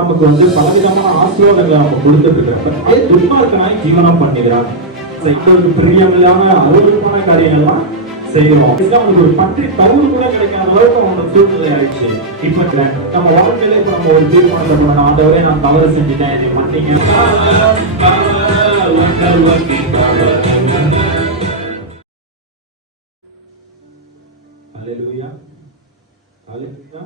ஆண்டவர் நமக்கு பலவிதமான ஆசீர்வாதங்களை நம்ம கொடுத்துட்டு இருக்கிறப்ப துன்மார்க்கனாய் ஜீவனம் பண்ணுகிறான். பிரியமில்லாம அருவருப்பான காரியங்கள்லாம் செய்யறோம். அவனுக்கு ஒரு பன்றி தவறு கூட கிடைக்காத அளவுக்கு அவனோட சூழ்நிலை ஆயிடுச்சு. இப்ப நம்ம வாழ்க்கையில இப்ப நம்ம ஒரு தீர்மானத்தை பண்ணணும், ஆண்டவரே நான் தவறு செஞ்சுட்டேன், என்னை மன்னிங்க. அல்லேலூயா, அல்லேலூயா.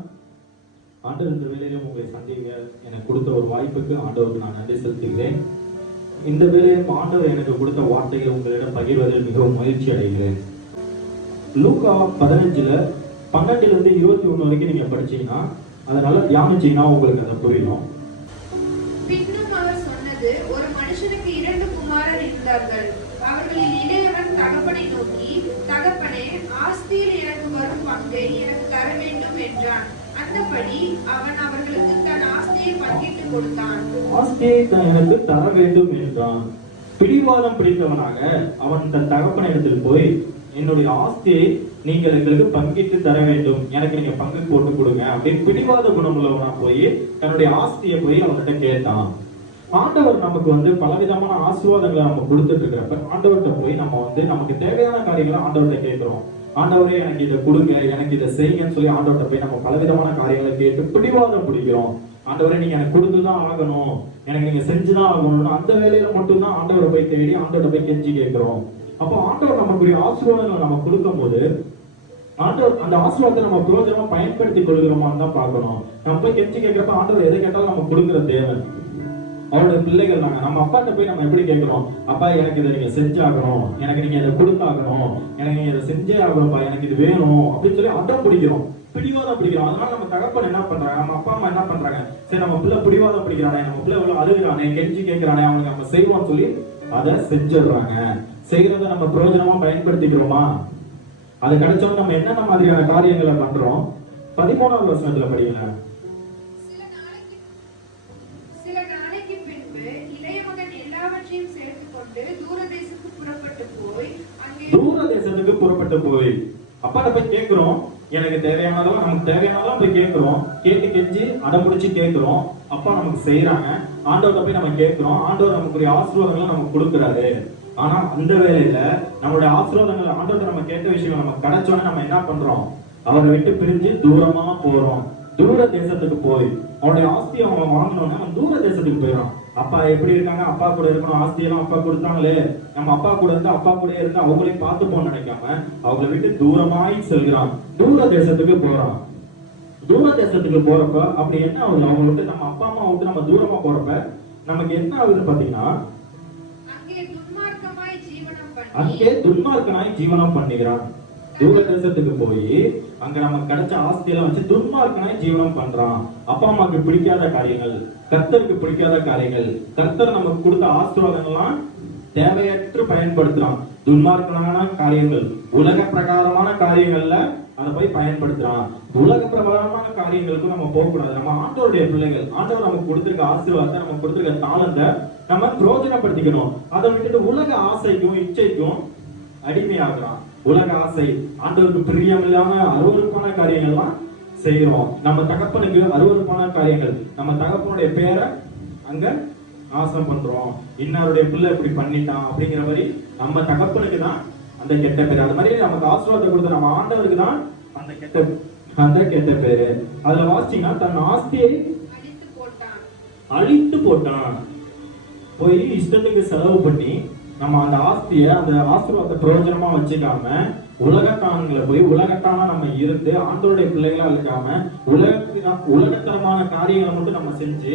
ஆண்டவர் இந்த வேளையில உங்களை சந்திங்க எனக்கு கொடுத்த ஒரு வாய்ப்புக்கு ஆண்டவருக்கு நான் நன்றி செலுத்துகிறேன். இந்த வேளையில் ஆண்டவர் எனக்கு கொடுத்த வார்த்தைகளை உங்களிடம் பகிர்வதில் மிகவும் மகிழ்ச்சி அடைகிறேன். லூக்கா 15:12-21 வரைக்கும் நீங்க படிச்சீங்கன்னா அதனால தியானிச்சீங்கன்னா உங்களுக்கு அது புரியும். பின்னும் அவர் சொன்னது, ஒரு மனுஷனுக்கு 2 குமாரர் இருந்தார்கள். அவர்களில் இளையவன் தகப்பனை நோக்கி, தகப்பனே, ஆஸ்தியில் எனக்கு வரும் பங்கை எனக்கு தர வேண்டும் என்றான். அந்தபடி அவன் அவர்களுக்கு தன் ஆஸ்தியை பங்கிட்டு கொடுத்தான். ஆஸ்தியை எனக்கு தர வேண்டும் என்றான். பிடிவாதம் பிடித்தவனாக அவன் தன் தகப்பனிடத்தில் போய், என்னுடைய ஆஸ்தியை நீங்கள் எங்களுக்கு பங்கிட்டு தர வேண்டும், எனக்கு நீங்க பங்கு போட்டு கொடுங்க அப்படின்னு பிடிவாத குணம் உள்ளவனா போய் தன்னுடைய ஆஸ்தியை போய் அவன்கிட்ட கேட்டான். ஆண்டவர் நமக்கு பலவிதமான ஆசீர்வாதங்களை நம்ம கொடுத்துட்டு இருக்கிறப்ப ஆண்டவர்கிட்ட போய் நம்ம நமக்கு தேவையான காரியங்களை ஆண்டவர்கிட்ட கேட்கிறோம். ஆண்டவரே எனக்கு இதை கொடுங்க, எனக்கு இதை செய்யுங்கன்னு சொல்லி ஆண்டவர்கிட்ட போய் நம்ம பலவிதமான காரியங்களை கேட்டு பிடிவாதம் பிடிக்கிறோம். ஆண்டவரே நீங்க எனக்கு கொடுத்துதான் ஆகணும், எனக்கு நீங்க செஞ்சுதான் ஆகணும்னு அந்த வேலையில மட்டும்தான் ஆண்டவரை போய் தேடி ஆண்டவர்கிட்ட போய் கெஞ்சி கேட்கிறோம். அப்போ ஆண்டவர் நமக்குரிய ஆசீர்வாதங்களை நம்ம கொடுக்கும் போது ஆண்டவர் அந்த ஆசீர்வாதத்தை நம்ம பிரயோஜனமா பயன்படுத்தி கொள்கிறோமான்னு தான் பார்க்கணும். நம்ம போய் கெஞ்சி கேட்கிறப்ப ஆண்டவர் எதை கேட்டாலும் நம்ம கொடுக்குற தேவன். அவருடைய பிள்ளைகள் நாங்க நம்ம அப்பாட்ட போய் நம்ம எப்படி கேட்கிறோம், அப்பா எனக்கு இதை நீங்க செஞ்சாகணும், எனக்கு நீங்க இதை கொடுத்தாகணும், எனக்கு நீங்க இதை செஞ்சே ஆகணும்ப்பா, எனக்கு இது வேணும் அப்படின்னு சொல்லி அடம் பிடிக்கிறோம், பிடிவாதம் பிடிக்கிறோம். அதனால நம்ம தகப்பன் என்ன பண்றாங்க, நம்ம அப்பா அம்மா என்ன பண்றாங்க, சரி நம்ம பிள்ளை பிடிவாதம் பிடிக்கிறானே, நம்ம பிள்ளை எவ்வளவு அழுகிறானே, கெஞ்சி கேட்கிறானே, அவனுக்கு நம்ம செய்வோம்னு சொல்லி அதை செஞ்சிடுறாங்க. செய்யறத நம்ம பிரயோஜனமா பயன்படுத்திக்கிறோமா? அது கிடைச்சோம் நம்ம என்னென்ன மாதிரியான காரியங்களை பண்றோம்? 13வது வசனத்துல படிங்க. சில நாளைக்கு பின்பு இளைய மகன் எல்லாவற்றையும் சேர்த்துக் கொண்டு தூரதேசத்துக்கு புறப்பட்டு போய் அப்பாட்ட போய் கேட்கிறோம், எனக்கு தேவையானதெல்லாம் நமக்கு தேவையானதெல்லாம் போய் கேட்கிறோம், கேட்டு கெஞ்சி அடம்பிடிச்சு கேட்கிறோம். அப்பா நமக்கு செய்யறாங்க. ஆண்டவர்கிட்ட போய் நம்ம கேட்கிறோம், ஆண்டவர் நமக்குரிய ஆசீர்வாதங்களை நமக்கு கொடுக்குறாரு. ஆனா அந்த வேலையில நம்மளுடைய ஆசீர்வாதங்கள் ஆண்டவர்கிட்ட நம்ம கேட்ட விஷயங்கள் நமக்கு கிடைச்சோன்னு நம்ம என்ன பண்றோம், அவரை விட்டு பிரிஞ்சு தூரமா போறோம். தூர தேசத்துக்கு போய் அவனுடைய ஆஸ்தியை அவன் வாங்கணும்னா அவன் தூர தேசத்துக்கு போயிடும். அப்பா எப்படி இருக்காங்க, அப்பா கூட இருக்கணும், ஆஸ்தியெல்லாம் அப்பா கொடுத்தாங்களே, நம்ம அப்பா கூட இருந்து அப்பா கூட இருந்து அவங்களையும் பார்த்துப்போம் நினைக்காம அவங்களை விட்டு தூரமாய் செல்கிறான். தூர தேசத்துக்கு போறான். தூர தேசத்துக்கு போறப்ப அப்படி என்ன ஆகுது, அவங்க விட்டு நம்ம அப்பா அம்மா விட்டு நம்ம தூரமா போறப்ப நமக்கு என்ன ஆகுதுன்னு பாத்தீங்கன்னா, அங்கே துன்மார்க்கனாய் ஜீவனம் பண்ணுகிறான். தூர தேசத்துக்கு போய் அங்க நமக்கு கிடைச்ச ஆஸ்தியெல்லாம் வச்சு துன்மார்க்கனாய் ஜீவனம் பண்றான். அப்பா அம்மாவுக்கு பிடிக்காத காரியங்கள், கர்த்தருக்கு பிடிக்காத காரியங்கள், கர்த்தர் நமக்கு கொடுத்த ஆசீர்வாதங்கள்லாம் தேவையற்று பயன்படுத்துறான். துன்மார்க்கனான காரியங்கள், உலக பிரகாரமான காரியங்கள்ல அதை போய் பயன்படுத்துறான். உலக பிரகாரமான காரியங்களுக்கு நம்ம போகக்கூடாது. நம்ம ஆண்டவருடைய பிள்ளைகள், ஆண்டவர் நமக்கு கொடுத்திருக்க ஆசீர்வாதத்தை, நமக்கு கொடுத்திருக்க தாளத்தை நம்ம பிரயோஜனப்படுத்திக்கணும். அதை விட்டுட்டு உலக ஆசைக்கும் இச்சைக்கும் அடிமையாகிறான். உலக ஆசை, ஆண்டவருக்கு பிரியமில்லாம அருவருப்பான காரியங்கள்லாம் செய்யறோம். நம்ம தகப்பனுக்கு அருவருப்பான காரியங்கள், நம்ம தகப்பனுடைய பேரை அங்க நாசம் பண்றோம். இன்னொருடைய பிள்ளை இப்படி பண்ணிட்டான் அப்படிங்கிற மாதிரி நம்ம தகப்பனுக்கு தான் அந்த கெட்ட பேரு. அது மாதிரி நமக்கு ஆசீர்வாதத்தை கொடுத்த நம்ம ஆண்டவருக்கு தான் அந்த கெட்ட பேரு. அதுல வாசிச்சீங்கன்னா தன் ஆஸ்தியை அழித்து போட்டான். போய் இஷ்டத்துக்கு செலவு பண்ணி நம்ம அந்த ஆஸ்தியை, அந்த ஆசீர்வாதத்தை பிரயோஜனமா வச்சுக்காம உலகத்தான்களை போய் உலகத்தானா நம்ம இருந்து ஆண்டவருடைய பிள்ளைகளா இருக்காம உலகத்தரமான காரியங்களை மட்டும் நம்ம செஞ்சு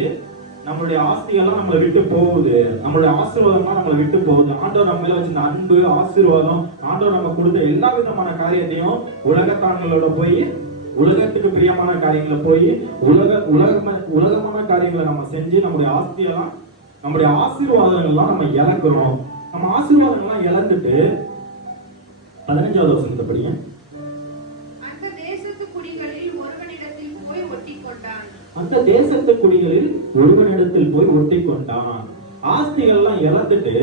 நம்மளுடைய ஆஸ்திகள்லாம் நம்மளை விட்டு போகுது, நம்மளுடைய ஆசீர்வாதம்லாம் நம்மளை விட்டு போகுது. ஆண்டவர் நம்ம மேல வச்சிருந்த அன்பு, ஆசீர்வாதம், ஆண்டவர் நம்ம கொடுத்த எல்லா விதமான காரியத்தையும் உலகத்தான்களோட போய் உலகத்துக்கு பிரியமான காரியங்களை போய் உலகமான காரியங்களை நம்ம செஞ்சு நம்முடைய ஆஸ்தியெல்லாம், நம்முடைய ஆசீர்வாதங்கள்லாம் நம்ம இழக்கிறோம். நம்ம ஆசீர்வாதங்கள்லாம் இழந்துட்டு 15வது வசனத்தை படிங்க. அந்த தேசத்து குடிகளில் ஒருவனிடத்தில் போய் ஒட்டிக்கொண்டான். ஆஸ்திகள்லாம் இழந்துட்டு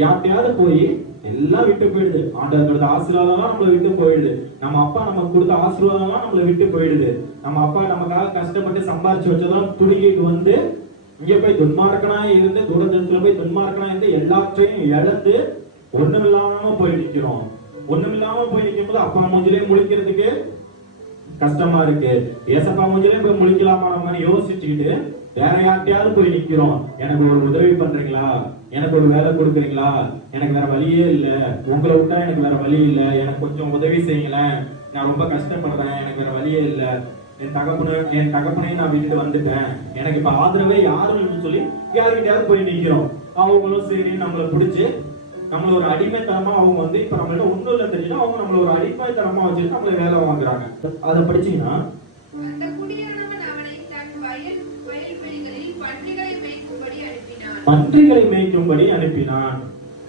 யார்ட்டையாவது போய் எல்லாம் விட்டு போயிடுது. ஆண்டவர் கொடுத்த ஆசீர்வாதம்லாம் நம்மளை விட்டு போயிடுது. நம்ம அப்பா நமக்கு கொடுத்த ஆசீர்வாதம்லாம் நம்மளை விட்டு போயிடுது. நம்ம அப்பா நமக்காக கஷ்டப்பட்டு சம்பாரிச்சு வச்சதான் துடுக்கிட்டு வந்து இங்க போய் துன்மார்க்கனா இருந்து, தூரதேசத்துல போய் துன்மார்க்கனா இருந்து எல்லாத்தையும் இழந்து ஒண்ணுமில்லாம போய் நிக்கிறோம். ஒண்ணுமில்லாம போய் நிக்கும் போது அப்பா மூஞ்சிலே முழிக்கிறதுக்கு கஷ்டமா இருக்கு. ஏசப்பா மூஞ்சிலே போய் முழிக்கலாமா நம்ம யோசிச்சுக்கிட்டு வேற யார்கிட்டயாவது போய் நிக்கிறோம். எனக்கு ஒரு உதவி பண்றீங்களா, எனக்கு ஒரு வேலை கொடுக்குறீங்களா, எனக்கு வேற வழியே இல்ல, உங்களை விட்டா எனக்கு வேற வழி இல்ல, எனக்கு கொஞ்சம் உதவி செய்யுங்களேன், நான் ரொம்ப கஷ்டப்படுறேன், எனக்கு வேற வழியே இல்ல, என் தகப்பனையும் நான் விட்டுட்டு வந்துட்டேன், எனக்கு இப்ப ஆதரவே யாரும் சொல்லி யாருக்கிட்டயாவது போய் நிக்கிறோம். அவங்களும் சரி நம்மளை பிடிச்சு நம்மள ஒரு அடிமைத்தனமா அவங்க வந்து இப்ப நம்மள்ட்ட ஒண்ணும் இல்லை தெரியுன்னா அவங்க நம்மள ஒரு அடிமைத்தனமா வச்சுட்டு நம்மள வேலை வாங்குறாங்க. அதை படிச்சீங்கன்னா அந்த குடியானவன் அவனை தன் வயல்வெளிகளில் பன்றிகளை மேய்க்கும்படி அனுப்பினான்.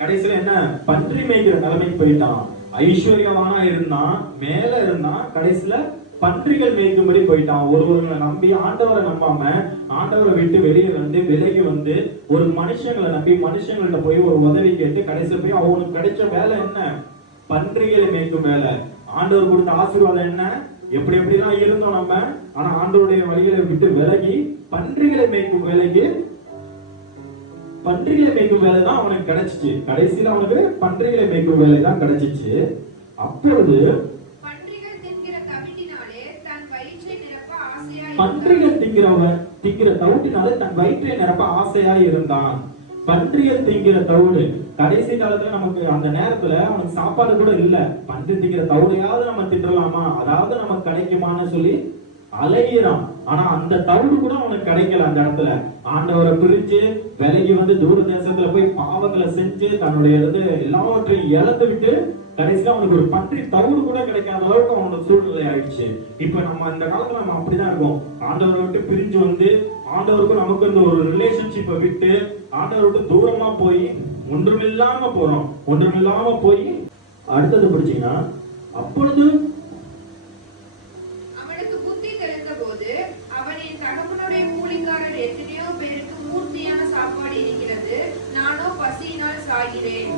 கடைசியில என்ன, பன்றி மேய்க்கிற நிலைமைக்கு போயிட்டான். ஐஸ்வர்யவானா இருந்தான், மேல இருந்தான், கடைசியில பன்றிகள் மேய்க்கும்படி போயிட்டான். ஒருவர்களை நம்பி ஆண்டவரை நம்பாம ஆண்டவரை விட்டு வெளியே வந்து விலகி வந்து ஒரு மனுஷங்களை நம்பி மனுஷங்கள்ட்ட போய் ஒரு உதவி கேட்டு கடைசியில போய் அவனுக்கு கிடைச்ச வேலை என்ன, பன்றிகளை மேய்க்கும் வேலை. ஆண்டவர் கொடுத்த ஆசீர்வாதம் என்ன, எப்படி எப்படிலாம் இருந்தோம் நம்ம, ஆனா ஆண்டவருடைய வழிகளை விட்டு விலகி பன்றிகளை மேய்க்கும் வேலைக்கு, பன்றிகளை மேய்க்கும் வேலை தான் அவனுக்கு கிடைச்சிச்சு. கடைசியில அவனுக்கு பன்றிகளை மேய்க்கும் வேலை தான் கிடைச்சிச்சு. அப்பொழுது பன்றிகள் திங்கிற தவிட்டினாலே தன் வயிற்றை நிரப்ப ஆசையா இருந்தான். பன்றிகள் திங்கிற தவிடு, கடைசி காலத்துல நமக்கு அந்த நேரத்துல அவனுக்கு சாப்பாடு கூட இல்ல. பன்றி திங்கிற தவிடையாவது நம்ம திட்டலாமா, அதாவது நமக்கு கிடைக்குமான்னு சொல்லி அலையிறான். ஆனா அந்த தவிடு கூட அவனுக்கு கிடைக்கல. அந்த இடத்துல ஆண்டவரை பிரிச்சு விலகி வந்து தூர தேசத்துல போய் பாவங்களை செஞ்சு தன்னுடைய எல்லாவற்றையும் இழந்து விட்டு கடைசியில அவனுக்கு ஒரு பன்றி தவிடு கூட கிடைக்காத அளவுக்கு அவனோட சூழ்நிலை ஆயிடுச்சு. இப்ப நம்ம அந்த காலத்துல நம்ம அப்படிதான் இருக்கோம். ஆண்டவரை விட்டு பிரிஞ்சு வந்து ஆண்டவருக்கும் நமக்கு இந்த ஒரு ரிலேஷன்ஷிப்பை விட்டு ஆண்டவரை விட்டு தூரமா போய் ஒன்றுமில்லாம போறோம். ஒன்றுமில்லாம போய் அடுத்தது பிடிச்சீங்கன்னா அப்பொழுது அவனுக்கு புத்தி தெரிந்த போது அவனின் தகப்பனுடைய கூலிக்காரர் எத்தனையோ பேருக்கு பூர்த்தியான சாப்பாடு இருக்கிறது, நானோ பசியினால் சாகிறேன்.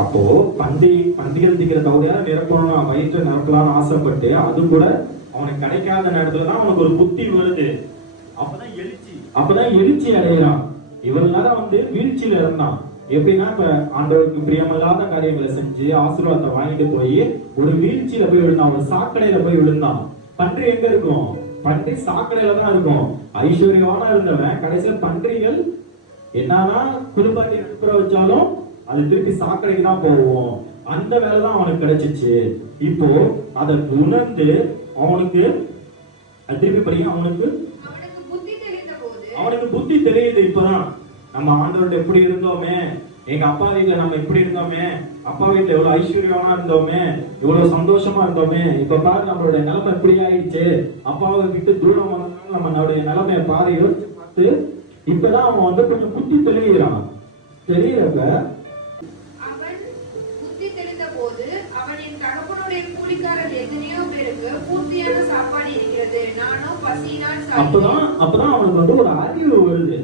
அப்போ பந்திகள் திக்கிற தவிர நிரப்பணும், வயிற்று நிரப்பலான்னு ஆசைப்பட்டு அது கூட அவனுக்கு கிடைக்காத நேரத்துலதான் அவனுக்கு ஒரு புத்தி வருது. அப்பதான் எழுச்சி அடைகிறான். இவ்வளவு நேரம் வந்து வீழ்ச்சியில இருந்தான். எப்படின்னா இப்ப ஆண்டவருக்கு பிரியமில்லாத காரியங்களை செஞ்சு ஆசீர்வாதத்தை வாங்கிட்டு போய் ஒரு வீழ்ச்சியில போய் விழுந்தான், ஒரு சாக்கடையில போய் விழுந்தான். பன்றி எங்க இருக்கும், பன்றி சாக்கடையில தான் இருக்கும். ஐஸ்வர்யவானா இருந்தவன் கடைசியில பன்றிகள் என்னதான் குடும்பத்தை எடுப்புற வச்சாலும் அது திருப்பி சாக்கடைக்கு தான் போவோம். அந்த வேலை தான் அவனுக்கு கிடைச்சிச்சு. இப்போ அதை உணர்ந்து அவனுக்கு திருப்பி படிக்க அவனுக்கு புத்தி தெரியுது. இப்பதான் நம்ம ஆண்டவர்கிட்ட எப்படி இருந்தோமே, எங்க அப்பா வீட்டுல நம்ம எப்படி இருந்தோமே, அப்பா வீட்டுல எவ்வளவு ஐஸ்வர்யமா இருந்தோமே, எவ்வளவு சந்தோஷமா இருந்தோமே, இப்ப பாரு நம்மளுடைய நிலைமை எப்படி ஆயிடுச்சு, அப்பாவை விட்டு தூரம் வந்ததுனால நம்மளுடைய நிலைமையை பாரு யோசிச்சு பார்த்து இப்பதான் அவன் வந்து கொஞ்சம் புத்தி தெளிகிறான். தெரியறப்ப அப்பதான் அவனுக்கு வந்து ஒரு அறிவு வருது.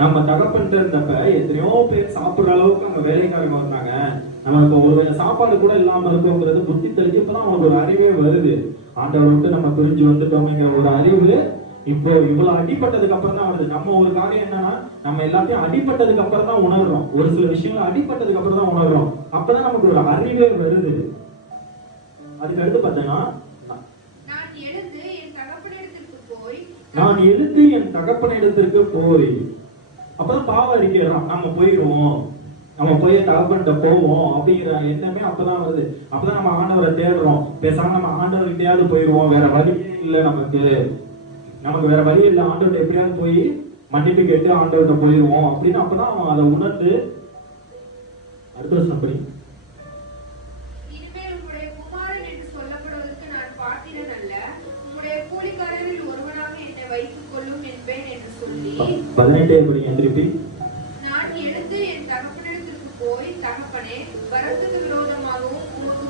நம்ம தகப்பன் இருந்தப்ப எத்தனையோ பேர் சாப்பிடுற அளவுக்கு அங்க வேலைக்காரங்க வந்தாங்க, நம்ம இப்ப ஒரு சாப்பாடு கூட இல்லாம இருக்கோங்கிறது புத்தி தெளிஞ்சு இப்பதான் அவனுக்கு ஒரு அறிவே வருது. ஆண்டவர் விட்டு நம்ம பிரிஞ்சு வந்துட்டோம்ங்கிற ஒரு அறிவு இப்போ இவ்வளவு அடிப்பட்டதுக்கு அப்புறம் தான் வருது. நம்ம ஒரு காரியம் என்னன்னா நம்ம எல்லாத்தையும் அடிப்பட்டதுக்கு அப்புறம் தான் உணர்றோம். ஒரு சில விஷயங்கள் அடிப்பட்டதுக்கு அப்புறம் தான் உணர்றோம். அப்பதான் நமக்கு ஒரு அறிவே வருது. அதுக்கு அடுத்து பார்த்தீங்கன்னா நான் எழுந்து என் தகப்பனிடத்திற்கு போய் அப்பதான் பாவம் அறிக்கிறோம். நம்ம போயிடுவோம், நம்ம போய் தகப்பன்கிட்ட போவோம் அப்படிங்கிற எண்ணமே அப்பதான் வருது. அப்பதான் நம்ம ஆண்டவரை தேடுறோம். பேசாம நம்ம ஆண்டவர்கிட்டயாவது போயிடுவோம், வேற வழியே இல்லை, நமக்கு வேற வழி இல்லை, ஆண்டவர்கிட்ட எப்படியாவது போய் மன்னிப்பு கேட்டு ஆண்டவர்கிட்ட போயிடுவோம் அப்படின்னு. அப்பதான் அவன் அதை உணர்ந்து அடுத்த வருஷம் படி திருப்பி நான் எழுந்து என் தகப்பனிடத்திற்கு போய், தகப்பனே, வரத்துக்கு விரோதமாகவும் உமக்கு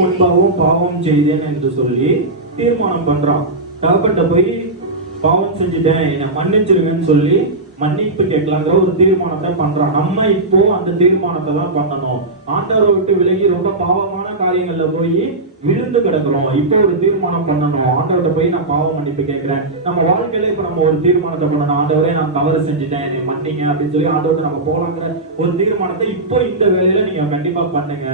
முன்பாகவும் பாவம் செய்தேன் என்று சொல்லி தீர்மானம் பண்றான். தகப்பன்கிட்ட போய் பாவம் செஞ்சுட்டேன், என்னை மன்னிச்சிருங்கன்னு சொல்லி மன்னிப்பு கேட்கலாங்கிற ஒரு தீர்மானத்தை பண்றான். நம்ம இப்போ அந்த தீர்மானத்தை தான் பண்ணணும். ஆண்டவரை விட்டு விலகி ரொம்ப பாவமான காரியங்கள்ல போய் விழுந்து கிடக்குறோம். இப்போ ஒரு தீர்மானம் பண்ணணும். ஆண்டவர்கிட்ட போய் நான் பாவ மன்னிப்பு கேட்கிறேன். நம்ம வாழ்க்கையில இப்ப நம்ம ஒரு தீர்மானத்தை பண்ணணும். ஆண்டவரே நான் தவறு செஞ்சுட்டேன், என்னை மன்னிங்க அப்படின்னு சொல்லி ஆண்டவர்கிட்ட நம்ம போலாங்கிற ஒரு தீர்மானத்தை இப்போ இந்த வேலையில நீங்க கண்டிப்பா பண்ணுங்க.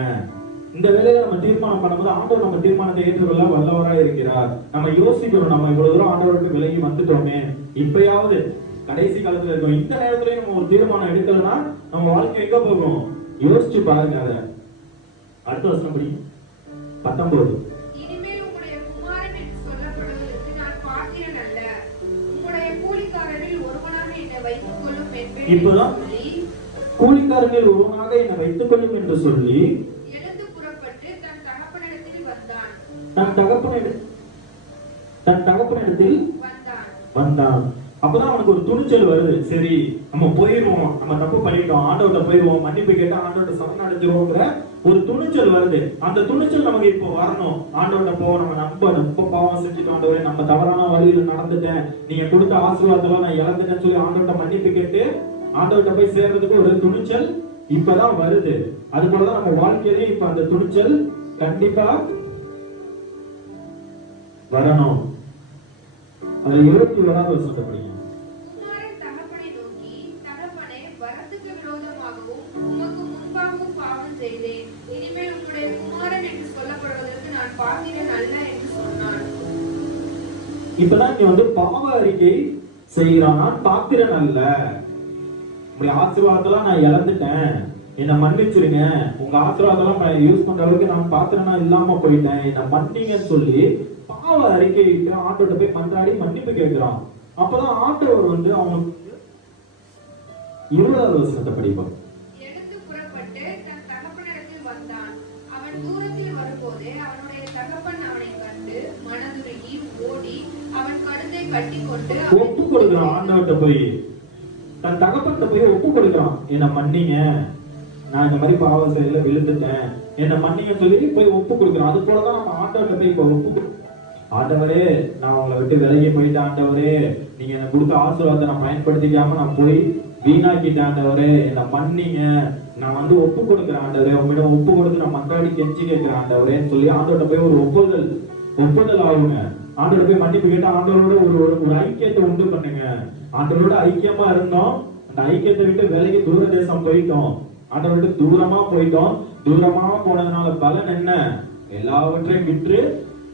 இந்த வேலையில நம்ம தீர்மானம் பண்ணும்போது ஆண்டவர் நம்ம தீர்மானத்தை ஏற்றுக்கொள்ள வல்லவராய் இருக்கிறார். நம்ம யோசிக்கணும், நம்ம இவ்வளவு தூரம் ஆண்டவருக்கு விலகி வந்துட்டோமே, இப்பயாவது கடைசி காலத்துல இருக்கோம், இந்த நேரத்திலேயே நம்ம ஒரு தீர்மானம் எடுக்கலன்னா நம்ம வாழ்க்கை எங்க போகும்? யோசிச்சு பாருங்க. அத அடுத்த வருஷம் படி 19. இனிமேல் உம்முடைய குமாரன் என்று சொல்லப்படுவதற்கு நான் பாத்திரன் அல்ல. உம்முடைய கூலிக்காரரில் ஒருவனாக என்னை வைத்துக் கொள்ளும் என்பேன் இப்பதான் சொல்லி கூலிக்காரனில் ஒருவனாக என்னை வைத்துக் கொள்ளும் என்று சொல்லி எழுந்து புறப்பட்டு தன் தகப்பனிடத்தில் வந்தான். தன் தகப்பனிடத்தில் வந்தான். வந்தான். அப்பதான் அவனுக்கு ஒரு துணிச்சல் வருது. சரி, நம்ம போயிருவோம், நம்ம தப்பு பண்ணிட்டோம், ஆண்டவர்கிட்ட போயிருவோம், மன்னிப்பு கேட்டா ஆண்டவர்கிட்ட சரணடைஞ்சிருவோங்கிற ஒரு துணிச்சல் வருது. அந்த துணிச்சல் நமக்கு இப்போ வரணும். ஆண்டவர்கிட்ட போவோம், நம்ம ரொம்ப பாவம் செஞ்சுட்டோம், ஆண்டவரே நம்ம தவறான வழியில நடந்துட்டேன், நீங்க கொடுத்த ஆசீர்வாதத்தெல்லாம் நான் இழந்துட்டேன்னு சொல்லி ஆண்டவர்கிட்ட மன்னிப்பு கேட்டு ஆண்டவர்கிட்ட போய் சேர்றதுக்கு ஒரு துணிச்சல் இப்பதான் வருது. அது போலதான் நம்ம வாழ்க்கையிலே இப்ப அந்த துணிச்சல் கண்டிப்பா வரணும். அதுல 21வது வசனத்தை படிங்க. குமாரன் தகப்பனை நோக்கி, தகப்பனே, வரத்துக்கு விரோதமாகவும் உமக்கு முன்பாகவும் பாவம் செய்தேன். இனிமேல் உம்முடைய குமாரன் என்று சொல்லப்படுவதற்கு நான் பாத்திரன் அல்ல என்று சொன்னான். இப்பதான் இங்க வந்து பாவ அறிக்கை செய்யறான். நான் பாத்திரன் அல்ல, உங்களுடைய ஆசீர்வாதத்தெல்லாம் நான் இழந்துட்டேன், என்னை மன்னிச்சிருங்க, உங்க ஆசீர்வாதத்தெல்லாம் யூஸ் பண்ற அளவுக்கு நான் பாத்திரனா இல்லாம போயிட்டேன், என்னை மன்னிங்கன்னு சொல்லி பாவ அறிக்கையிட்டு ஆண்டவர்கிட்ட போய் மன்றாடி மன்னிப்பு கேட்கிறான். அப்பதான் ஆண்டவர் வந்து அவனுக்கு 20வது வசனத்தை படிப்பான். எழுந்து புறப்பட்டு தன் தகப்பனிடத்தில் வந்தான். அவன் தூரத்தில் வரும்போதே அவனுடைய தகப்பன் அவனை கண்டு மனதுருகி ஓடி அவன் கழுத்தை கட்டிக்கொண்டு ஒப்பு கொடுக்கிறான். ஆண்டவர்கிட்ட போய் தன் தகப்பன்கிட்ட போய் ஒப்பு கொடுக்கிறான். என்னை மன்னிங்க, நான் இந்த மாதிரி பாவ செயல விழுந்துட்டேன், என்னை மன்னிங்க சொல்லி போய் ஒப்பு கொடுக்கிறான். அது போலதான் நம்ம ஆண்டவர்கிட்ட போய் இப்ப ஒப்பு, ஆண்டவரே நான் உங்களை விட்டு விலகி போயிட்டேன், ஆண்டவரே நீங்க எனக்கு கொடுத்த ஆசீர்வாதத்தை நான் பயன்படுத்திக்காம நான் போய் வீணாக்கிட்டேன், ஆண்டவரே என்னை மன்னிங்க, நான் வந்து ஒப்பு கொடுக்குறேன் ஆண்டவரே, உங்ககிட்ட ஒப்பு கொடுத்து நான் மன்றாடி கெஞ்சி கேட்கிறேன் ஆண்டவரேன்னு சொல்லி ஆண்டவர்கிட்ட போய் ஒரு ஒப்புதல் ஆகுங்க. ஆண்டவர்கிட்ட போய் மன்னிப்பு கேட்டு ஆண்டவரோட ஒரு ஐக்கியத்தை உண்டு பண்ணுங்க. ஆண்டவரோட ஐக்கியமா இருந்தோம், அந்த ஐக்கியத்தை விட்டு விலகி தூர தேசம் போயிட்டோம், ஆண்டவரை விட்டு தூரமா போயிட்டோம். தூரமா போனதுனால பலன் என்ன? எல்லாவற்றையும் விற்று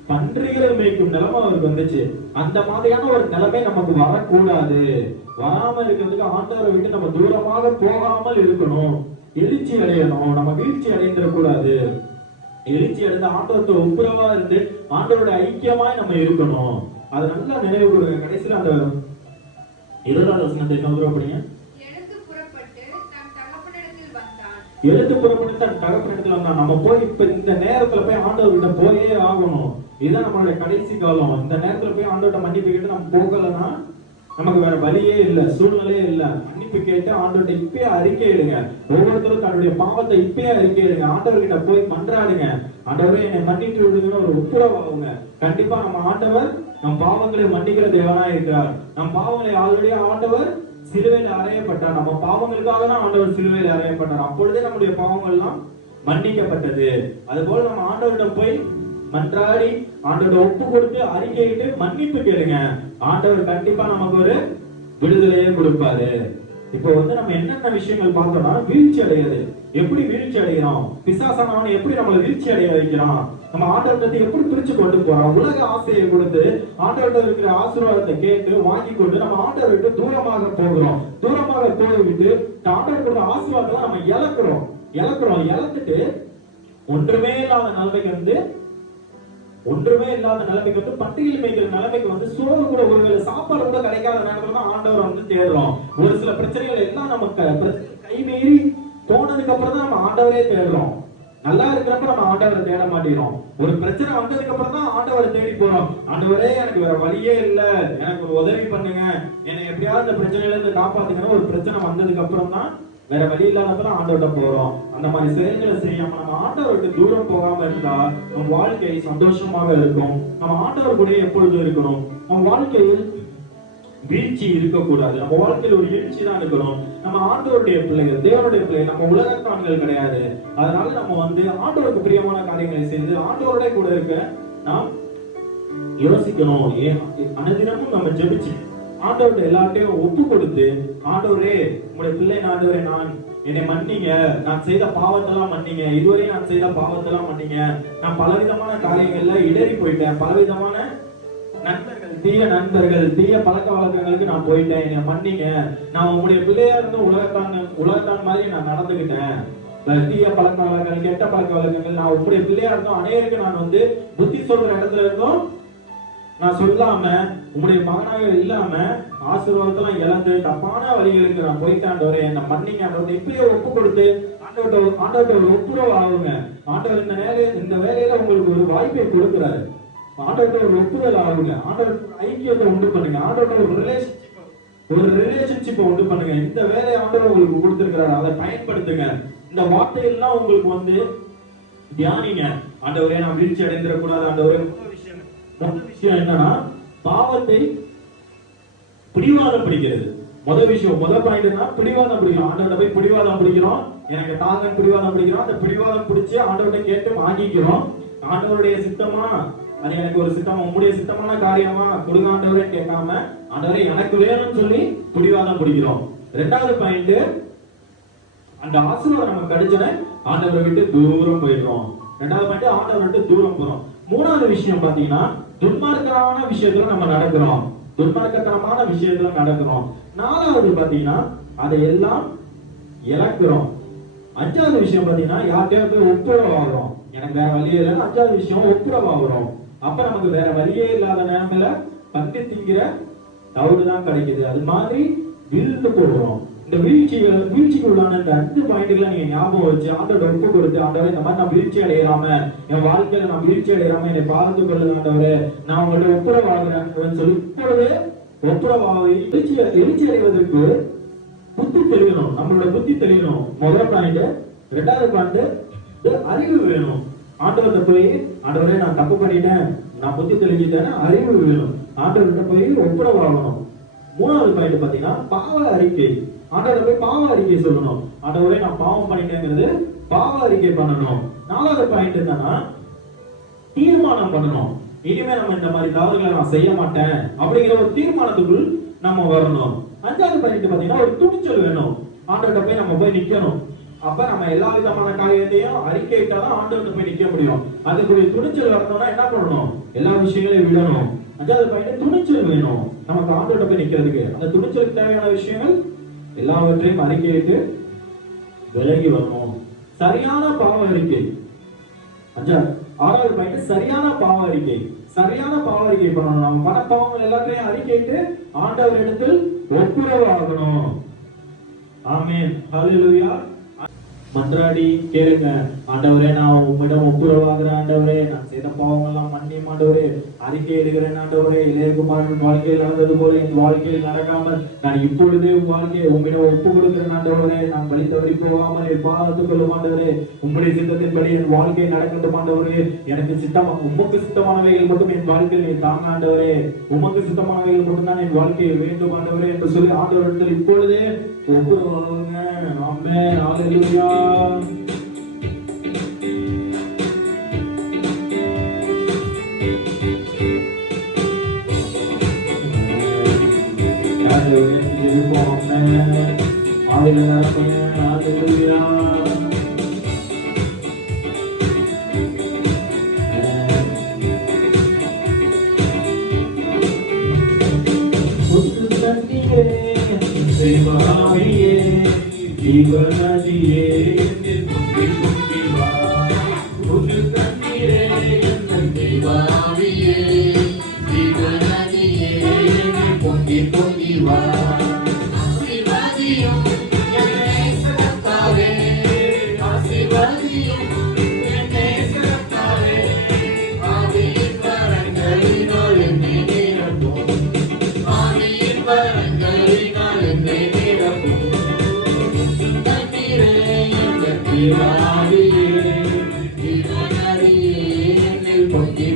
பன்றிகளை மேய்க்கும் நிலைமை அவருக்கு வந்துச்சு. அந்த மாதிரியான ஒரு நிலைமை நமக்கு வரக்கூடாது. வராம இருக்கிறதுக்கு ஆண்டவரை விட்டு நம்ம தூரமாக போகாமல் இருக்கணும். எழுச்சி அடையணும், நம்ம வீழ்ச்சி அடைந்துடக்கூடாது. எழுச்சி அடைந்து ஆண்டவர்கிட்ட ஒப்புரவா இருந்து ஆண்டவரோட ஐக்கியமாய் நம்ம இருக்கணும். அது நல்லா நினைவு கொடுங்க. கடைசியில அந்த 20வது வசனத்தை என்ன அப்படிங்க? எழுந்து புறப்பட்டு தன் தகப்பனிடத்தில் வந்தான். நம்ம போய் இப்ப இந்த நேரத்துல போய் ஆண்டவர்கிட்ட போயே ஆகணும். இதுதான் நம்மளுடைய கடைசி காலம். இந்த நேரத்துல போய் ஆண்டவர்கிட்ட மன்னிப்பு கேட்டு நம்ம போகலன்னா நமக்கு வேற வழியே இல்லை, சூழ்நிலையே இல்லை. மன்னிப்பு கேட்டு ஆண்டவர்கிட்ட இப்பயே அறிக்கை எடுங்க. ஒவ்வொருத்தரும் தன்னுடைய பாவத்தை இப்பயே அறிக்கை எடுங்க. ஆண்டவர்கிட்ட போய் மன்றாடுங்க. ஆண்டவரே என்னை மன்னிட்டு விடுங்கன்னு ஒரு ஒப்புரவாகுங்க. கண்டிப்பா நம்ம ஆண்டவர் நம் பாவங்களை மன்னிக்கிற தேவனா இருக்கிறார். நம் பாவங்களை ஆல்ரெடி ஆண்டவர் சிலுவையில் அறையப்பட்டார். நம்ம பாவங்களுக்காக தான் ஆண்டவர் சிலுவையில் அறையப்பட்டார். அப்பொழுதே நம்முடைய பாவங்கள் எல்லாம் மன்னிக்கப்பட்டது. அது போல நம்ம ஆண்டவரிடம் போய் மன்றாடி ஆண்டவரை ஒப்பு கொடுத்து அறிக்கையிட்டு மன்னிப்பு கேளுங்க. ஆண்டவர் கண்டிப்பா நமக்கு ஒரு விடுதலையே கொடுப்பாரு. இப்போ வந்து நம்ம என்னென்ன விஷயங்கள் பார்த்தோம்னா, வீழ்ச்சி அடையாது. எப்படி வீழ்ச்சி அடைகிறோம்? பிசாசானவன் எப்படி நம்மளை வீழ்ச்சி அடைய வைக்கிறான்? நம்ம ஆண்டவர்கிட்ட எப்படி பிரிச்சு கொண்டு போறோம்? உலக ஆசையை கொடுத்து ஆண்டவர்கிட்ட இருக்கிற ஆசீர்வாதத்தை கேட்டு வாங்கி கொண்டு நம்ம ஆண்டவரை விட்டு தூரமாக போகிறோம். தூரமாக போய்விட்டு ஆண்டவர் கொடுத்த ஆசீர்வாதத்தை நம்ம இழக்கிறோம். இழந்துட்டு ஒன்றுமே இல்லாத நிலைமைக்கு வந்து பட்டியல் மேய்க்கிற நிலைமைக்கு வந்து சோறு கூட ஒருவேளை சாப்பாடு கூட கிடைக்காத நேரத்துல தான் ஆண்டவர் வந்து தேடுறோம். ஒரு சில பிரச்சனைகள் எல்லாம் நமக்கு கைமீறி போனதுக்கு அப்புறம் தான் நம்ம ஆண்டவரே தேடுறோம். நல்லா இருக்கிறப்ப நம்ம ஆண்டவரை தேட மாட்டேங்கிறோம். ஒரு பிரச்சனை வந்ததுக்கு அப்புறம் தான் ஆண்டவரை தேடி போறோம். ஆண்டவரே எனக்கு வேற வழியே இல்ல, எனக்கு ஒரு உதவி பண்ணுங்க, என்னை எப்படியாவது இந்த பிரச்சனையில இருந்து காப்பாத்துங்கன்னா ஒரு பிரச்சனை வந்ததுக்கு அப்புறம் தான் வேற வழி இல்லாதப்பெல்லாம் ஆண்டவர்கிட்ட போறோம். அந்த மாதிரி செயல்களை செய்யாம நம்ம ஆண்டவருக்கு தூரம் போகாம இருந்தா நம்ம வாழ்க்கை சந்தோஷமாக இருக்கும். நம்ம ஆண்டவர் கூட எப்பொழுதும் இருக்கணும். நம்ம வாழ்க்கையில் வீழ்ச்சி இருக்கக்கூடாது. நம்ம வாழ்க்கையில் ஒரு எழுச்சி தான் இருக்கணும். நம்ம ஆண்டவருடைய பிள்ளைகள், தேவனுடைய பிள்ளைகள், நம்ம உலகத்தான்கள் கிடையாது. அதனால நம்ம ஆண்டவருக்கு பிரியமான காரியங்களை செய்து ஆண்டவரோட கூட இருக்க நாம் யோசிக்கணும். அனுதினமும் நம்ம ஜெபிச்சு ஆண்டவர்கிட்ட எல்லாத்தையும் ஒப்பு கொடுத்து, ஆண்டவரே உங்களுடைய பிள்ளை ஆண்டவரே, நான் என்னை மன்னிங்க, நான் செய்த பாவத்தெல்லாம் மன்னிங்க, இதுவரை நான் செய்த பாவத்தெல்லாம் மன்னிங்க, நான் பலவிதமான காரியங்கள்ல இடறி போயிட்டேன், பலவிதமான நண்பர்கள், தீய நண்பர்கள், தீய பழக்க வழக்கங்களுக்கு நான் போயிட்டேன், என்னை மன்னிங்க, நான் உங்களுடைய பிள்ளையா இருந்தும் உலகத்தான் மாதிரி நான் நடந்துகிட்டேன், தீய பழக்க வழக்கங்கள், கெட்ட பழக்க வழக்கங்கள், நான் உங்களுடைய பிள்ளையா இருந்தோம் அநேகருக்கு நான் புத்தி சொல்ற இடத்துல இருந்தும் நான் சொல்லாம உங்களுடைய மகனாக இல்லாம ஆசீர்வாதத்தெல்லாம் இழந்து தப்பான வழிகளுக்கு நான் போயிட்டாண்டவரே, என்ன மன்னிங்க ஆண்டவரே. இப்படியே ஒப்பு கொடுத்து ஆண்டவர்கிட்ட ஒரு ஒப்புரவு ஆகுங்க. ஆண்டவர் இந்த வேலையில உங்களுக்கு ஒரு வாய்ப்பை கொடுக்கிறாரு. ஆண்டவர்கிட்ட ஒரு ஒப்புதல் ஆகுங்க. ஆண்டவர் ஐக்கியத்தை உண்டு பண்ணுங்க. ஆண்டவர்கிட்ட ஒரு ரிலேஷன்ஷிப்பை உண்டு பண்ணுங்க. இந்த வேலையை ஆண்டவர் உங்களுக்கு கொடுத்திருக்கிறாரு, அதை பயன்படுத்துங்க. இந்த வார்த்தையெல்லாம் உங்களுக்கு தியானிங்க. ஆண்டவரே, நான் வீழ்ச்சி அடைந்திடக்கூடாது. ஆண்டவரே, முதல் விஷயம் என்னன்னா பாவத்தை பிடிவாதம் பிடிக்கிறது. முதல் பாயிண்ட் என்ன? பிடிவாதம் பிடிக்கிறோம். ஆண்டவர்கிட்ட போய் பிடிவாதம் பிடிக்கிறோம். எனக்கு தாங்க பிடிவாதம் பிடிக்கிறோம். அந்த பிடிவாதம் பிடிச்சு ஆண்டவர்கிட்ட கேட்டு வாங்கிக்கிறோம். ஆண்டவருடைய சித்தமா, அது எனக்கு ஒரு சித்தமா, உங்களுடைய சித்தமான காரியமா கொடுங்க ஆண்டவரே கேட்காம, ஆண்டவரே எனக்கு வேணும்னு சொல்லி பிடிவாதம் பிடிக்கிறோம். ரெண்டாவது பாயிண்ட், அந்த ஆசீர்வாதம் நமக்கு கிடைச்சன ஆண்டவரை விட்டு தூரம் போயிடுறோம். ரெண்டாவது பாயிண்ட், ஆண்டவரை விட்டு தூரம் போறோம். மூணாவது விஷயம் பாத்தீங்கன்னா, துன்மார்க்கமான விஷயத்துல நம்ம நடக்கிறோம், துன்மார்க்கத்தனமான விஷயத்துல நடக்கிறோம். நாலாவது பாத்தீங்கன்னா, அதையெல்லாம் இழக்கிறோம். அஞ்சாவது விஷயம் பாத்தீங்கன்னா, யார்கிட்டயாவது போய் ஒப்புரவாகிறோம். எனக்கு வேற வழியே இல்லைன்னா அஞ்சாவது விஷயம் ஒப்புரவாகிறோம். அப்ப நமக்கு வேற வழியே இல்லாத நேரத்துல பங்கு திங்கிற தவறு தான் கிடைக்குது. அது மாதிரி விழுந்து போகிறோம். இந்த வீழ்ச்சிக்கு உள்ளான இந்த 5 பாயிண்ட்களை நீங்க ஞாபகம் வச்சு ஆண்டவரை ஒப்பு கொடுத்து, ஆண்டவரே இந்த மாதிரி நான் வீழ்ச்சி அடையாம, என் வாழ்க்கையில நான் வீழ்ச்சி அடையாம என்னை பார்த்து கொள்ளுங்க ஆண்டவரே, நான் உங்கள்ட்ட ஒப்புரவாகிறேன் சொல்லி இப்பொழுது ஒப்புரவாகி எழுச்சி அடைவதற்கு புத்தி தெரியணும். நம்மளோட புத்தி தெரியணும். முதல் பாயிண்ட். ரெண்டாவது பாயிண்ட், அறிவு வேணும். ஆண்டவர்கிட்ட போய், ஆண்டவரே நான் தப்பு பண்ணிட்டேன், நான் புத்தி தெளிஞ்சிட்டேன்னு அறிவு வேணும். ஆண்டவர்கிட்ட போய் ஒப்புரவாகணும். மூணாவது பாயிண்ட் பாத்தீங்கன்னா, பாவ அறிக்கை. ஆண்டவரை போய் பாவ அறிக்கை சொல்லணும். ஆண்டவரே நான் பாவம் பண்ணிட்டேங்கிறது பாவ அறிக்கை பண்ணணும். நாலாவது பாயிண்ட் என்னன்னா, தீர்மானம் பண்ணணும். இனிமே நம்ம இந்த மாதிரி தவறுகளை நான் செய்ய மாட்டேன் அப்படிங்கிற ஒரு தீர்மானத்துக்குள் நம்ம வரணும். அஞ்சாவது பாயிண்ட் பாத்தீங்கன்னா, ஒரு துணிச்சல் வேணும். ஆண்டவர்கிட்ட போய் நம்ம போய் நிக்கணும். அப்ப நம்ம எல்லா விதமான காரியத்தையும் அறிக்கையிட்டாதான் ஆண்டவர்கிட்ட போய் நிக்க முடியும். அதுக்குரிய துணிச்சல் வரணும்னா என்ன பண்ணணும்? எல்லா விஷயங்களையும் விடணும். அஞ்சாவது பாயிண்ட், துணிச்சல் வேணும் நமக்கு ஆண்டவர்கிட்ட போய் நிக்கிறதுக்கு. அந்த துணிச்சலுக்கு தேவையான விஷயங்கள் எல்லாவற்றையும் அறிக்கையிட்டு விலகி வரணும். சரியான பாவ அறிக்கை. ஆறாவது பாயிண்ட், சரியான பாவ அறிக்கை. சரியான பாவ அறிக்கை பண்ணணும். நம்ம பண பாவங்கள் எல்லாத்தையும் அறிக்கையிட்டு ஆண்டவர் இடத்தில் ஒப்புரவு ஆகணும். ஆமென், ஹல்லேலூயா. மன்றாடி கேளுங்க, ஆண்டவரே நான் உம்மிடம் ஒப்புரவாகிறேன் ஆண்டவரே, நான் செய்த பாவங்கள்லாம் மன்னியும் ஆண்டவரே, அறிக்கை எடுக்கிறேன் ஆண்டவரே, இளையகுமாரன் வாழ்க்கையில் நடந்தது போல என் வாழ்க்கையில் நடக்காமல் நான் இப்பொழுதே உன் வாழ்க்கையை உம்மிடம் ஒப்பு கொடுக்கிறேன் ஆண்டவரே, நான் வழி தவறி போகாமல் என் பாதத்துக் கொள்ளும் ஆண்டவரே, உம்முடைய சித்தத்தின்படி என் வாழ்க்கை நடக்கட்டும் ஆண்டவரே, எனக்கு உமக்கு சித்தமானவைகள் மட்டும் என் வாழ்க்கையில் நீ தாங்க ஆண்டவரே, உமக்கு சித்தமானவைகள் மட்டும் தான் என் வாழ்க்கையை வேண்டும் ஆண்டவரே என்று சொல்லி ஆண்டவரிடத்தில் இப்பொழுதே ஒப்புரவாகுங்க. ஆமென், ஹல்லேலூயா.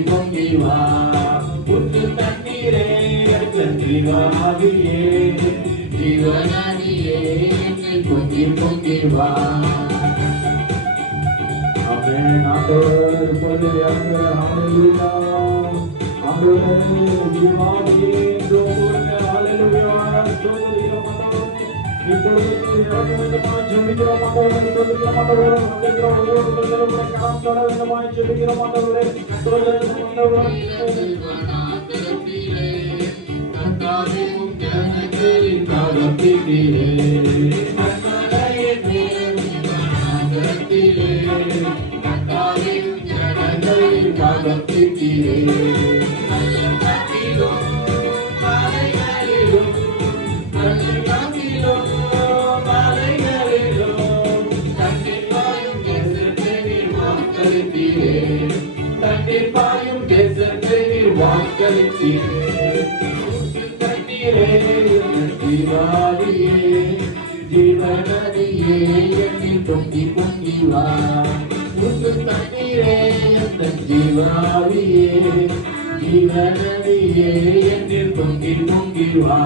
பொங்கி வா புத்து தண்ணீரே ஜீவாவியே ஜீவநதியே என்னில் பொங்கி பொங்கி வா. ஆமென். ஆண்டவர் இப்பொழுது இறங்குகிறார். ஹல்லேலூயா. ஆண்டவரே ஜீவாவியே என்று கூறுங்க. ஹல்லேலூயா. ஸ்தோத்திரிக்கிறோம் ஆண்டவரே. இப்பொழுது இறங்க வேண்டுமாய் ஜெபிக்கிறோம் ஆண்டவரே. ஸ்தோத்திரிக்கிறோம் ஆண்டவரே. வந்திருக்கிற ஒவ்வொருவருக்கும் உம்முடைய கரம் தொட வேண்டுமாய் ஜெபிக்கிறோம் ஆண்டவரே. ஸ்தோத்திரிக்கிறோம் ஆண்டவரே. தண்ணீர் தேசத்தை வாக்களித்தீரே. தண்ணீரே ஜீவாவியே ஜீவநதியே என்னில் பொங்கி பொங்கி வா. தண்ணீரே ஜீவாவியே ஜீவநதியே என்னில் பொங்கி பொங்கி வா.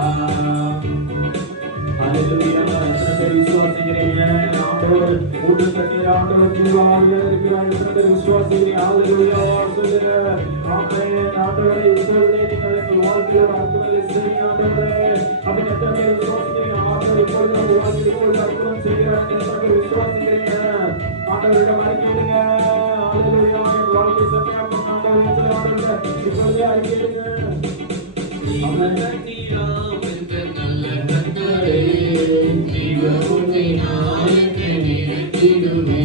ஹல்லேலூயா. எத்தனை பேர் விசுவாசிக்கிறீங்க? ஆண்டவர் ஊற்று தண்ணீர் ஆண்டவர் ஜீவாவியா இருக்கிறார். எத்தனை பேர் விசுவாசிக்கிறீங்க? ஹல்லேலூயா. சொல்லுங்க. ஆமென். ஆண்டவரே இப்பொழுதே நீங்கள் எங்கள் வாழ்க்கையோட அற்புதங்களை செய்யுங்க ஆண்டவரே. அப்படின்னு எத்தனை பேர் விசுவாசிக்கிறீங்க? ஆண்டவர் இப்பொழுது உங்கள் வாழ்க்கையில் ஒரு அற்புதம் செய்கிறார். எத்தனை பேர் விசுவாசிக்கிறீங்க? ஆண்டவரிடம் அறிக்கையிடுங்க. ஹல்லேலூயா. என் வாழ்க்கை சத்தியாக்கும் ஆண்டவரே. ஆண்டவரே இப்பொழுதே அறிக்கையிடுங்க. ஆமென். ஜீவ ஊற்றினால் என்னை நிரப்பிடுமே.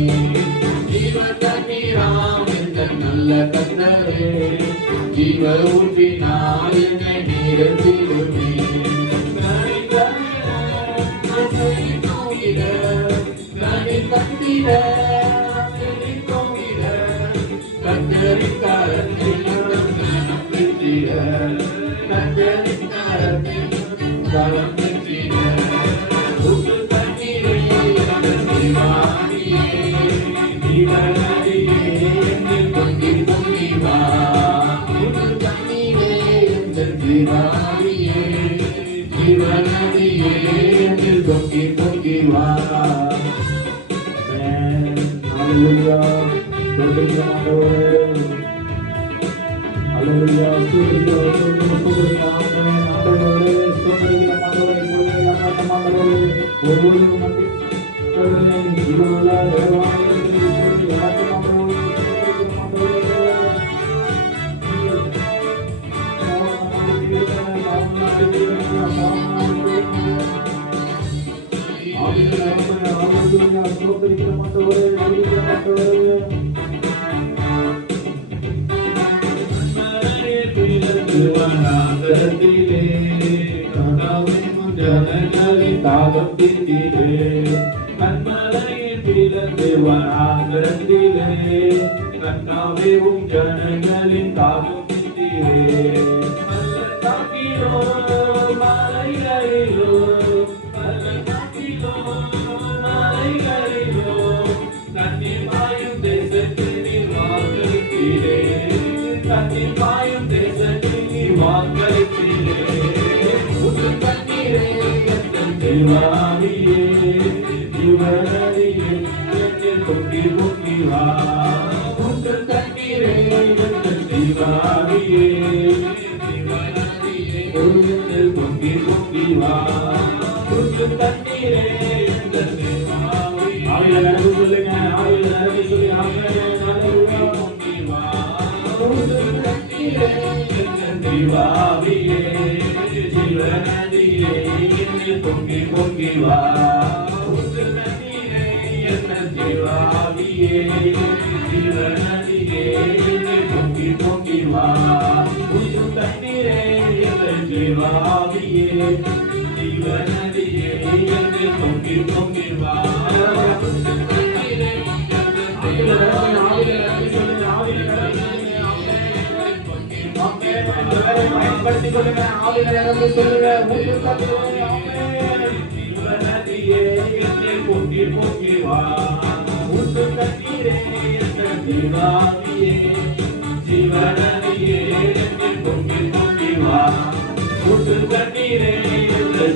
ஊற்று தண்ணீரே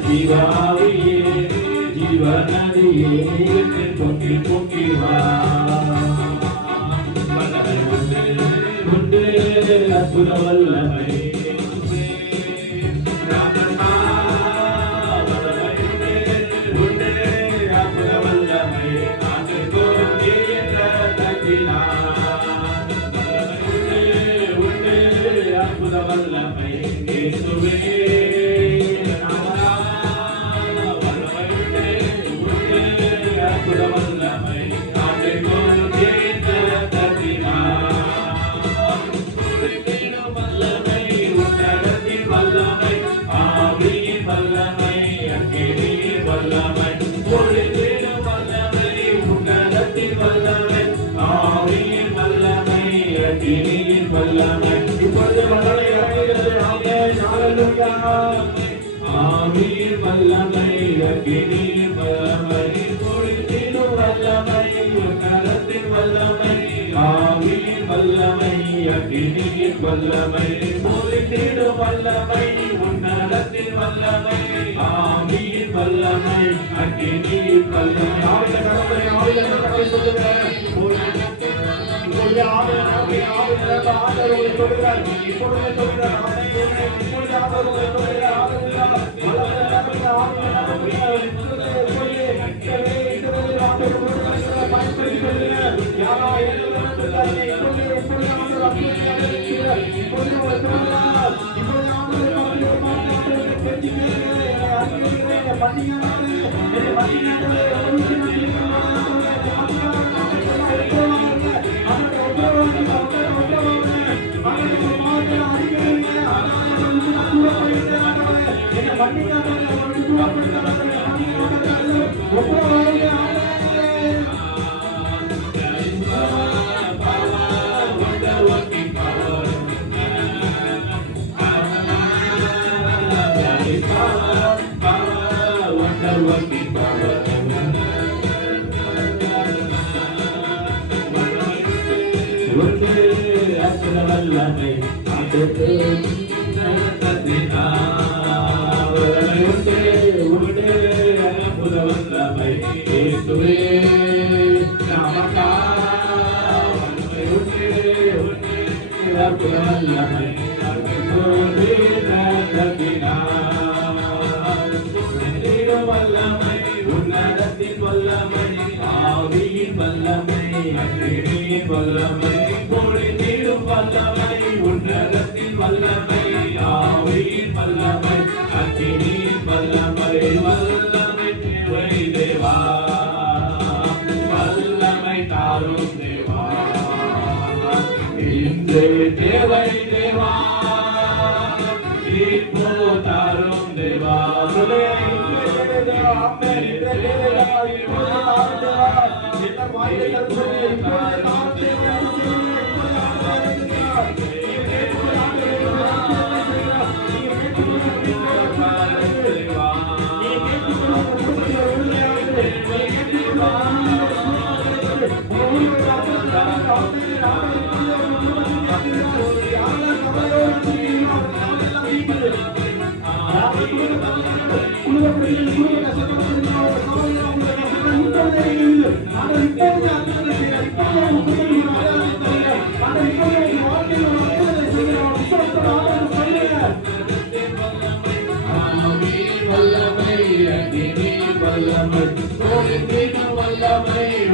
ஜீவாவியே ஜீவநதியே பொங்கி பொங்கி வா உண்டு அற்புத வல்லமை வல்லமை இயேசுவே அற்புத வல்லமை வல்லமை உன்னதத்தின் வல்லமை ஆவியின் வல்லமை அக்கினியின் வல்லமை பொழிந்திடும் வல்லமை உன்னதத்தின் வல்லமை ஆவியின் வல்லமை அக்கினியின் வல்லமை இப்பொழுது வல்லமை ஆவியின் வல்லமை அக்கினியின் வல்லமை பொழிந்திடும் வல்லமை உன்னதத்தின் வல்லமை ஆவியின் வல்லமை அக்கினியின் வல்லமை பொழிந்திடும் வல்லமை உன்னதத்தின் வல்லமை ஆவியின் வல்லமை அக்கினியின் வல்லமை ஆவியின் வல்லமை சொல்லுங்க வல்லமை உன்னதத்தின் வல்லமை ஆவியின் வல்லமை அக்கினியின் வல்லமை பொழிந்திடும் வல்லமை உன்னதத்தின் வல்லமை ஆவியின் வல்லமை அக்கினியின் வல்லமை வல்லமை தேவை தேவா வல்லமை தாரும் தேவா இன்று தேவை தேவா இப்போ தாரும் தேவா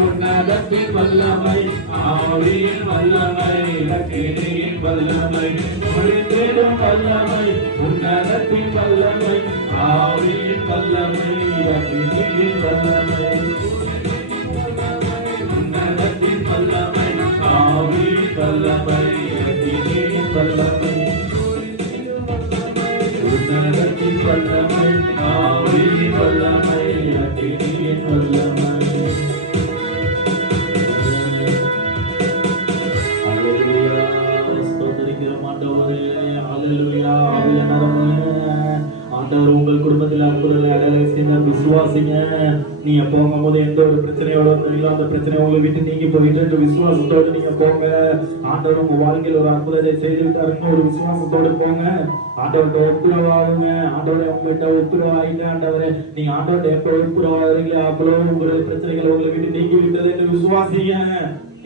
உன்னதத்தின் வல்லமை ஆவியின் வல்லமை அக்கினியின் வல்லமை பொழிந்திடும் வல்லமை உன்னதத்தின் வல்லமை ஆவியின் வல்லமை அக்கினியின் வல்லமை உன்னதத்தின் வல்லமை ஆவியின் வல்லமை அக்கினியின் வல்லமை உன்னதத்தின் வல்லமை ஆவியின் வல்லமை அக்கினியின் வல்லமை ஆண்டவர் உங்கள் குடும்பத்தில் அற்புதங்களை அடலை செய்த விசுவாசிங்க. நீங்க போகும்போது எந்த ஒரு பிரச்சனையோட இருந்தீங்களோ அந்த பிரச்சனை உங்களை விட்டு நீங்கி போயிட்டு விசுவாசத்தோடு நீங்க போங்க. ஆண்டவர் உங்க வாழ்க்கையில் ஒரு அற்புதத்தை செய்து விட்டாருன்னு ஒரு விசுவாசத்தோடு போங்க. ஆண்டவர்கிட்ட ஒப்புரவாகுங்க. ஆண்டவரை உங்கள்கிட்ட ஒப்புரவாயிட்டு ஆண்டவரை நீங்க ஆண்டவர்கிட்ட எப்ப ஒப்புரவாகிறீங்களோ அப்போ உங்களுடைய பிரச்சனைகள் உங்களை விட்டு நீங்கி விட்டது என்று விசுவாசிங்க.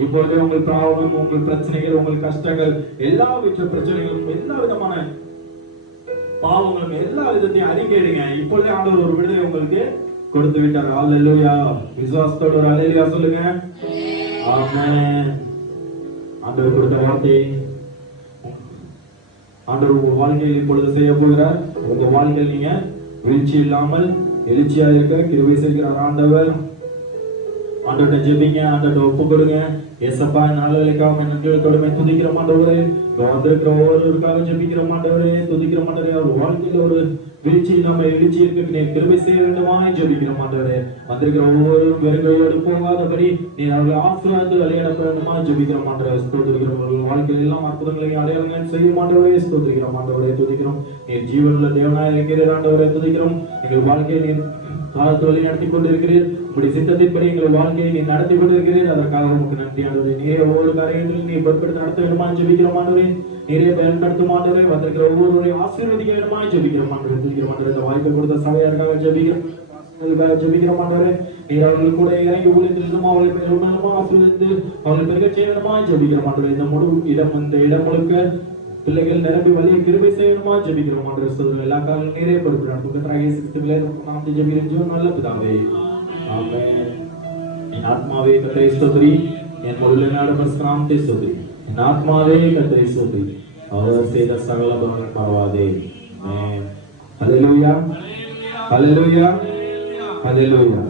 இப்பொழுதே உங்கள் பாவம், உங்கள் பிரச்சனைகள், உங்கள் கஷ்டங்கள், எல்லா வித பிரச்சனைகளும், எல்லா விதமான பாவங்களும், எல்லா விதத்தையும் அறிக்கையிடுங்க. இப்பொழுதே ஆண்டவர் ஒரு விடுதலை உங்களுக்கு கொடுத்து விட்டார். அல்லேலூயா. விசுவாசத்தோட ஒரு அல்லேலூயா சொல்லுங்க. ஆமென். ஆண்டவர் கொடுத்த வார்த்தை ஆண்டவர் உங்க வாழ்க்கையில் இப்பொழுது செய்ய போகிறார். உங்க வாழ்க்கையில் நீங்க வீழ்ச்சி இல்லாமல் எழுச்சியா இருக்க கிருபை செய்கிறார் ஆண்டவர். ஆண்டவர்கிட்ட ஜெபிங்க, ஆண்டவர்கிட்ட ஒப்பு கொடுங்க. ஏசப்பா நாளுக்காக நன்றியோடு கொடுமை துதிக்கிற மாட்டவரே, வந்திருக்கிற ஒவ்வொருவருக்காக ஜெபிக்கிற மாட்டவரே, துதிக்கிற மாட்டவரே. அவர் வாழ்க்கையில ஒரு வீழ்ச்சி நம்ம எழுச்சி இருக்கு, நீ கிருபை செய்ய வேண்டுமா ஜெபிக்கிற மாட்டவரே. வந்திருக்கிற ஒவ்வொரு வெறுங்கையோடு போகாதபடி நீ அவர்களை ஆசீர்வாதத்தை விளையாட வேண்டுமா ஜெபிக்கிற மாட்டவரே. ஸ்தோத்திரிக்கிறவர்கள் வாழ்க்கையில் எல்லாம் அற்புதங்களை அடையாளங்கள் செய்ய மாட்டவரே. ஸ்தோத்திரிக்கிற மாட்டவரே துதிக்கிறோம். நீ ஜீவனுள்ள தேவனாய் இருக்கிற ஆண்டவரே துதிக்கிறோம். எங்கள் வாழ்க்கையை நீ காலத்தோலை நடத்தி கொண்டிருக்கிறீர். இப்படி சித்தத்தின்படி எங்கள் வாழ்க்கையை நீ நடத்தி கொண்டிருக்கிறீர். அதற்காக உங்களுக்கு நன்றி ஆண்டவரே. நீரே ஒவ்வொரு காரியங்களும் நீ பொறுப்பெடுத்து நடத்த வேண்டுமா ஜெபிக்கிற மாட்டவரே. நீரே பயன்படுத்தும் ஆண்டவரே. வந்திருக்கிற ஒவ்வொருவரையும் ஆசீர்வதிக்க வேண்டுமா ஜெபிக்கிற மாட்டவரே. துதிக்கிற மாட்டவரே. இந்த வாய்ப்பை கொடுத்த சபையாருக்காக ஜெபிக்கிற மாட்டவரே. நீர் அவர்கள் கூட இறங்கி ஊழியத்திலும் அவர்களை ஆசீர்வதித்து அவர்கள் பெருக செய்ய வேண்டுமா ஜெபிக்கிற மாட்டவரே. இந்த இடம் முழுக்க பிள்ளைகள் நிரம்பி வழியை கிருபை செய்யணுமா ஜெபிக்கிறோம் ஆண்டவரே. சோதரர் எல்லா காலம் நீரே பொறுப்பினார். புகழ்றாக இயேசுவிலே நாமத்தை ஜெபிக்கிறோம் நல்ல பிதாவே. ஆமென். என் ஆத்மாவே கர்த்தரை ஸ்தோத்திரி, என் முழு நாமத்தை ஸ்தோத்திரி. என் ஆத்மாவே கர்த்தரை ஸ்தோத்திரி, அவர் செய்த சகல பலனை மறவாதே. ஆமென். ஹல்லேலூயா, ஹல்லேலூயா, ஹல்லேலூயா.